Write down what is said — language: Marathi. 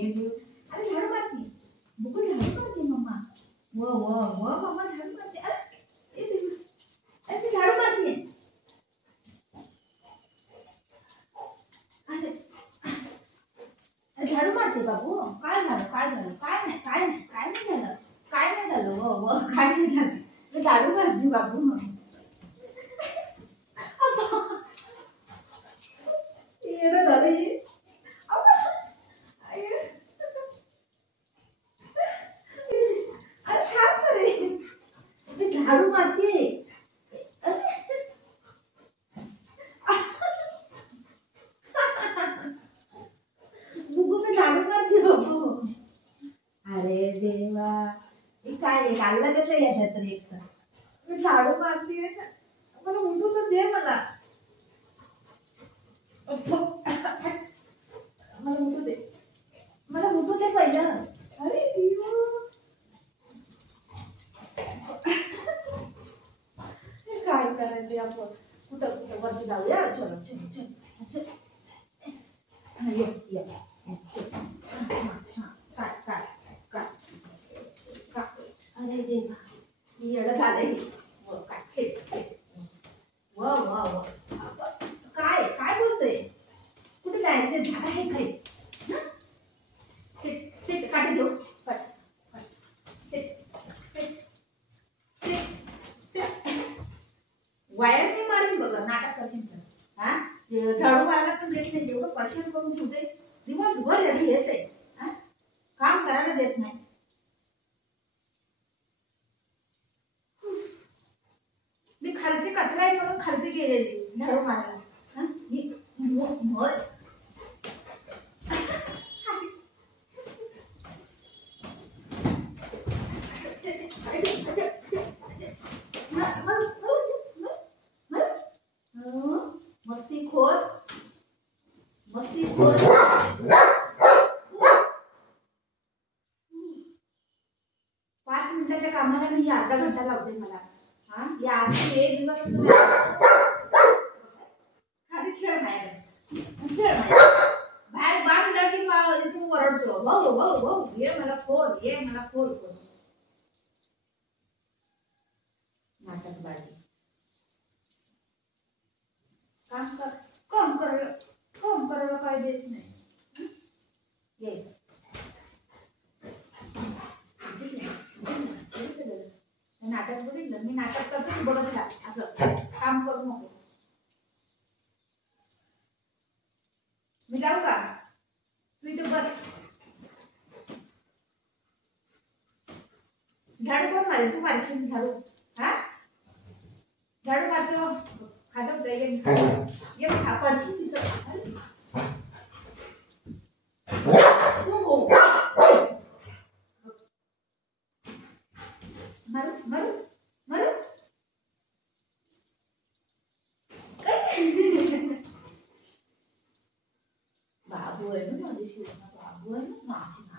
देव, अरे झाडू मारती बुकू, झाडू मारती मम्मा, वो वो वो मम्मा झाडू मारते, अरे ए देवा, अरे ती झाडू मारते, अरे अरे झाडू मारते बाबू, काय झालं काय झालं, काय नाही काय नाही काय नाही झालं, काय नाही झालं, वो वो काय नाही झालं, झाडू मारते बाबू. येणं झालं हे, अरे थांब ना रे, मी झाडू मारते, बुगू मी झाडू मारते बाबू. अरे देवा, हे काय लागलं कसं याच्यात तरी एक तर, मी झाडू मारते, मला उठू तर दे मला, मला उठू दे, मला उठू दे पहिलं. अरे देवा, काय करायचं आपण, कुठं कुठं वरती जाऊया, चलो चलो चलो चलो, ये ये काय काय काय काय, अरे देवा येडं झालंय, काय व व व काय काय बोलतोय, कुठे जायचं, झाडा आहे काय, काठी देऊ, वायरने मारून बघा, नाटक करशील तर, हा झाडू मारायला पण देत नाही, एवढं परेशान करून ठेवते, दिवसभर हेच आहे, हा काम करायला देत नाही. मी खालती कचरा आहे म्हणून खालती गेलेली झाडू मारायला, मस्तीखोर मस्तीखोर, 5 मिनिटाच्या कामाला मी अर्धा घंटा लावते मला, हा या आधी एक दिवस खाली खेळ नाही, खेळ नाही बाहेर बांधला की तू ओरडतो, भाऊ भाऊ भाऊ ये मला खोल, ये मला खोल खोल, नाटकबाजी, काम करायला काय देत नाही, ये नाटक बघितलं, मी नाटक करतो, बघत राहा, असं काम करू नको. मी जाऊ का, तू इथे बस, झाडू कोण मारेल, तू मारशील झाडू, हा झाडू मारतो, खादं ये पडशील तिथं, मारू मारू मारू, बाबू आहे ना माझी, बाबू आहे ना माझी,